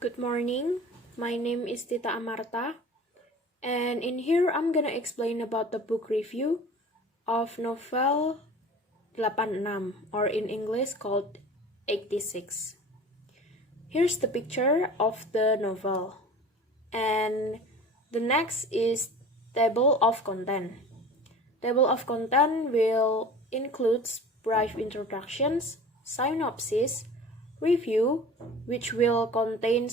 Good morning, my name is Tita Amarta, and in here I'm gonna explain about the book review of novel 86, or in English called 86. Here's the picture of the novel, and the next is table of content. Table of content will include brief introductions, synopsis, review, which will contain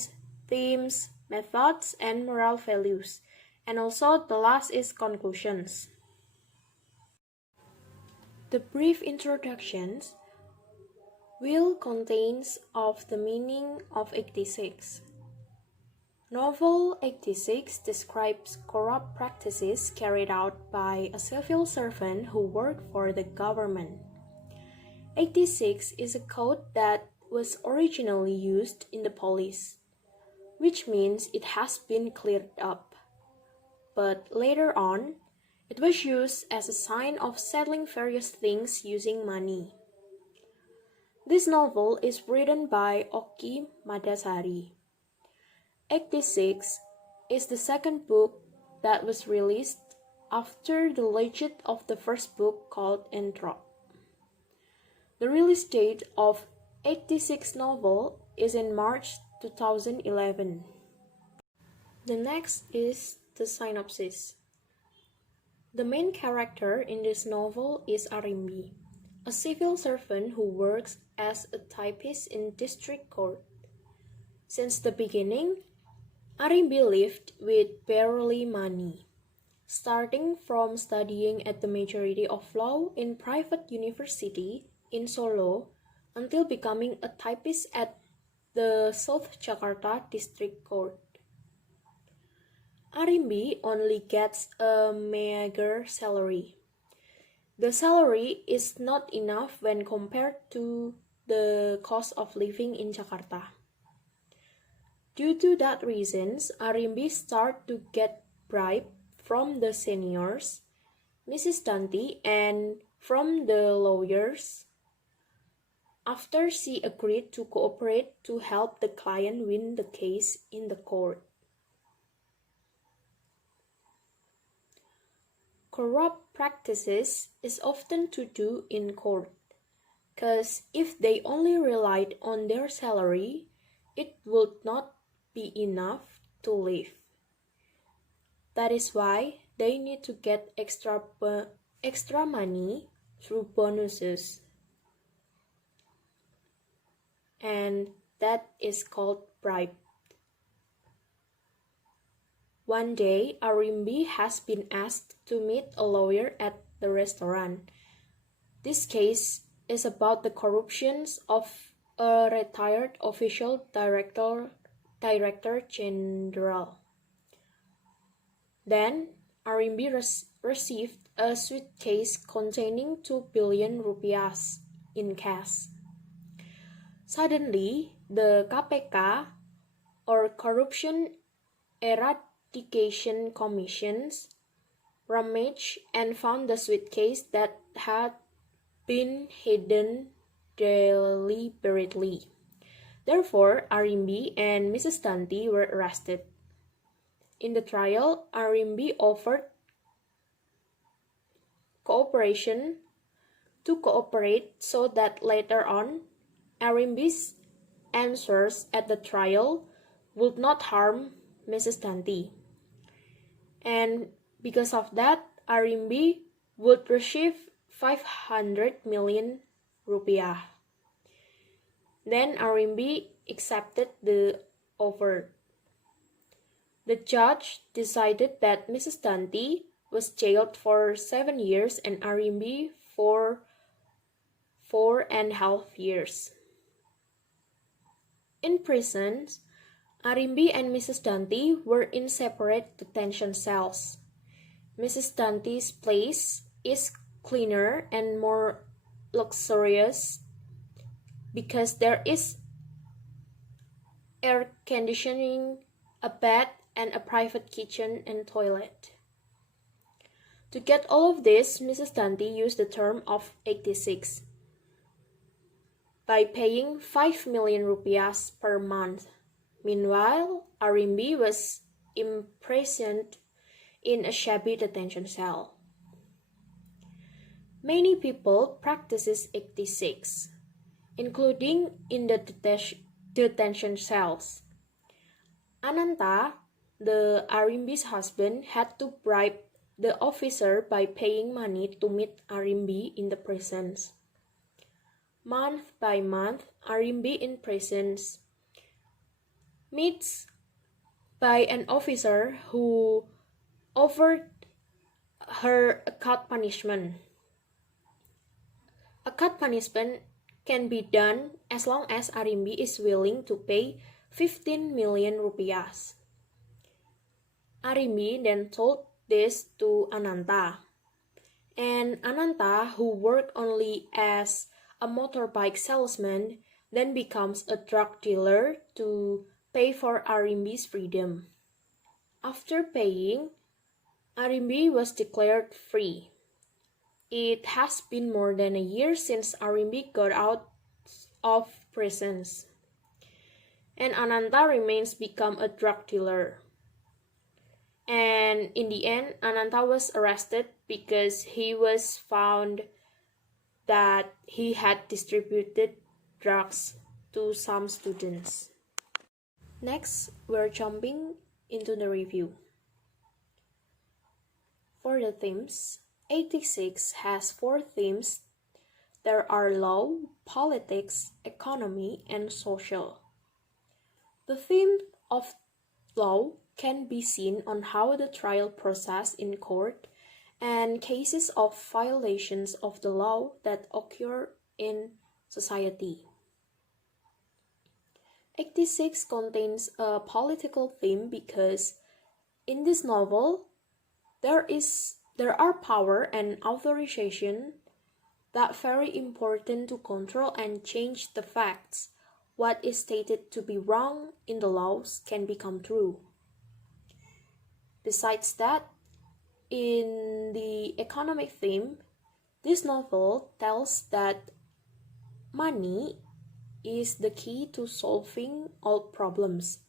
themes, methods, and moral values. And also the last is conclusions. The brief introductions will contains of the meaning of 86. Novel 86 describes corrupt practices carried out by a civil servant who worked for the government. 86 is a code that was originally used in the police, which means it has been cleared up. But later on, it was used as a sign of settling various things using money. This novel is written by Oki Madasari. 86 is the second book that was released after the legend of the first book called Entrop. The release date of 86 novel is in March 2011. The next is the synopsis. The main character in this novel is Arimbi, a civil servant who works as a typist in district court. Since the beginning, Arimbi lived with barely money, starting from studying at the majority of law in private university in Solo until becoming a typist at the South Jakarta District Court. Arimbi only gets a meager salary. The salary is not enough when compared to the cost of living in Jakarta. Due to that reasons, Arimbi start to get bribe from the seniors, Mrs. Tanti, and from the lawyers after she agreed to cooperate to help the client win the case in the court. Corrupt practices is often to do in court, cause if they only relied on their salary, it would not be enough to live. That is why they need to get extra money through bonuses. And that is called bribe. One day, Arimbi has been asked to meet a lawyer at the restaurant. This case is about the corruptions of a retired official director general. Then, Arimbi received a suitcase containing 2 billion rupiahs in cash. Suddenly, the KPK, or Corruption Eradication Commissions, rummaged and found the suitcase that had been hidden deliberately. Therefore, Arimbi and Mrs. Tanti were arrested. In the trial, Arimbi offered cooperate so that later on, Arimbi's answers at the trial would not harm Mrs. Tanti. And because of that, Arimbi would receive 500 million rupiah. Then Arimbi accepted the offer. The judge decided that Mrs. Tanti was jailed for 7 years and Arimbi for 4.5 years. In prisons, Arimbi and Mrs. Tanti were in separate detention cells. Mrs. Tanti's place is cleaner and more luxurious because there is air conditioning, a bed, and a private kitchen and toilet. To get all of this, Mrs. Tanti used the term of 86 by paying 5 million rupiahs per month, Meanwhile, Arimbi was imprisoned in a shabby detention cell. Many people practices 86, including in the detention cells. Ananta, the Arimbi's husband, had to bribe the officer by paying money to meet Arimbi in the prisons. Month by month, Arimbi in prisons meets by an officer who offered her a cut punishment. A cut punishment can be done as long as Arimbi is willing to pay 15 million rupiahs. Arimbi then told this to Ananta, and Ananta, who worked only as a motorbike salesman, then becomes a drug dealer to pay for Arimbi's freedom. After paying, Arimbi was declared free. It has been more than a year since Arimbi got out of prisons, and Ananta remains become a drug dealer. And in the end, Ananta was arrested because he was found that he had distributed drugs to some students. Next, we're jumping into the review. For the themes, 86 has 4 themes. There are law, politics, economy, and social. The theme of law can be seen on how the trial process in court and cases of violations of the law that occur in society. 86 contains a political theme because in this novel there are power and authorization that very important to control and change the facts. What is stated to be wrong in the laws can become true. Besides that, in the economic theme, this novel tells that money is the key to solving all problems,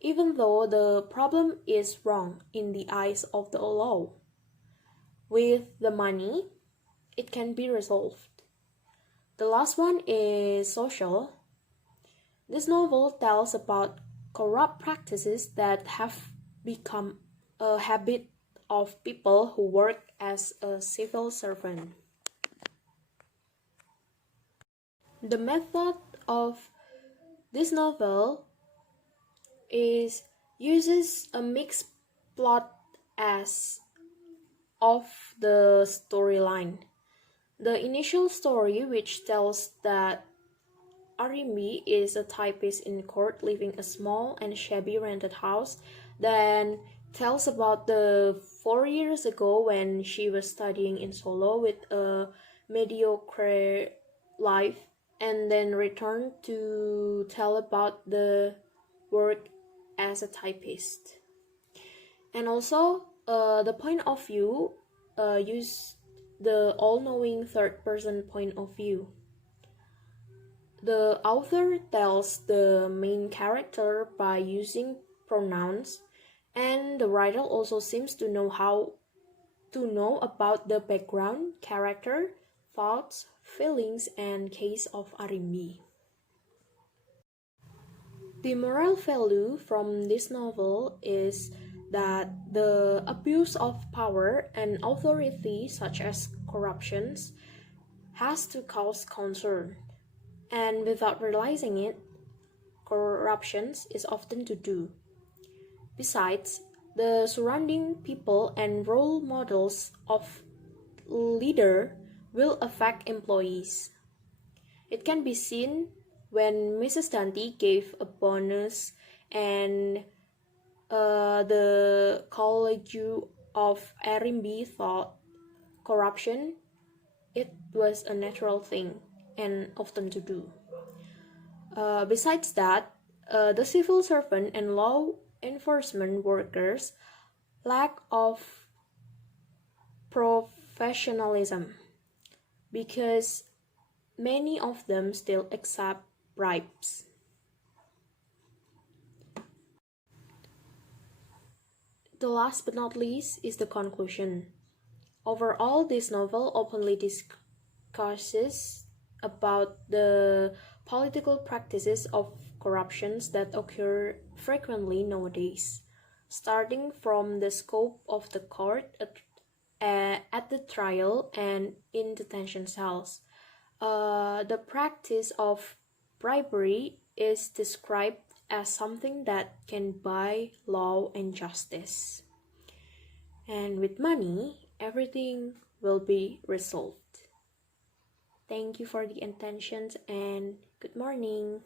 even though the problem is wrong in the eyes of the law. With the money, it can be resolved. The last one is social. This novel tells about corrupt practices that have become a habit of people who work as a civil servant. The method of this novel uses a mixed plot as of the storyline. The initial story, which tells that Arimbi is a typist in court living a small and shabby rented house, then tells about the 4 years ago when she was studying in Solo with a mediocre life, and then returned to tell about the work as a typist. And also, the point of view use the all-knowing third-person point of view. The author tells the main character by using pronouns, and the writer also seems to know about the background, character, thoughts, feelings, and case of Arimbi. The moral value from this novel is that the abuse of power and authority, such as corruptions, has to cause concern, and without realizing it, corruptions is often to do. Besides, the surrounding people and role models of leader will affect employees. It can be seen when Mrs. Danti gave a bonus and the college of Arimbi thought corruption it was a natural thing and often to do. Besides that, the civil servant and law enforcement workers lack of professionalism because many of them still accept bribes. The last but not least is the conclusion. Overall, this novel openly discusses about the political practices of corruptions that occur frequently nowadays, starting from the scope of the court at the trial and in detention cells. The practice of bribery is described as something that can buy law and justice. And with money, everything will be resolved. Thank you for the attention and good morning.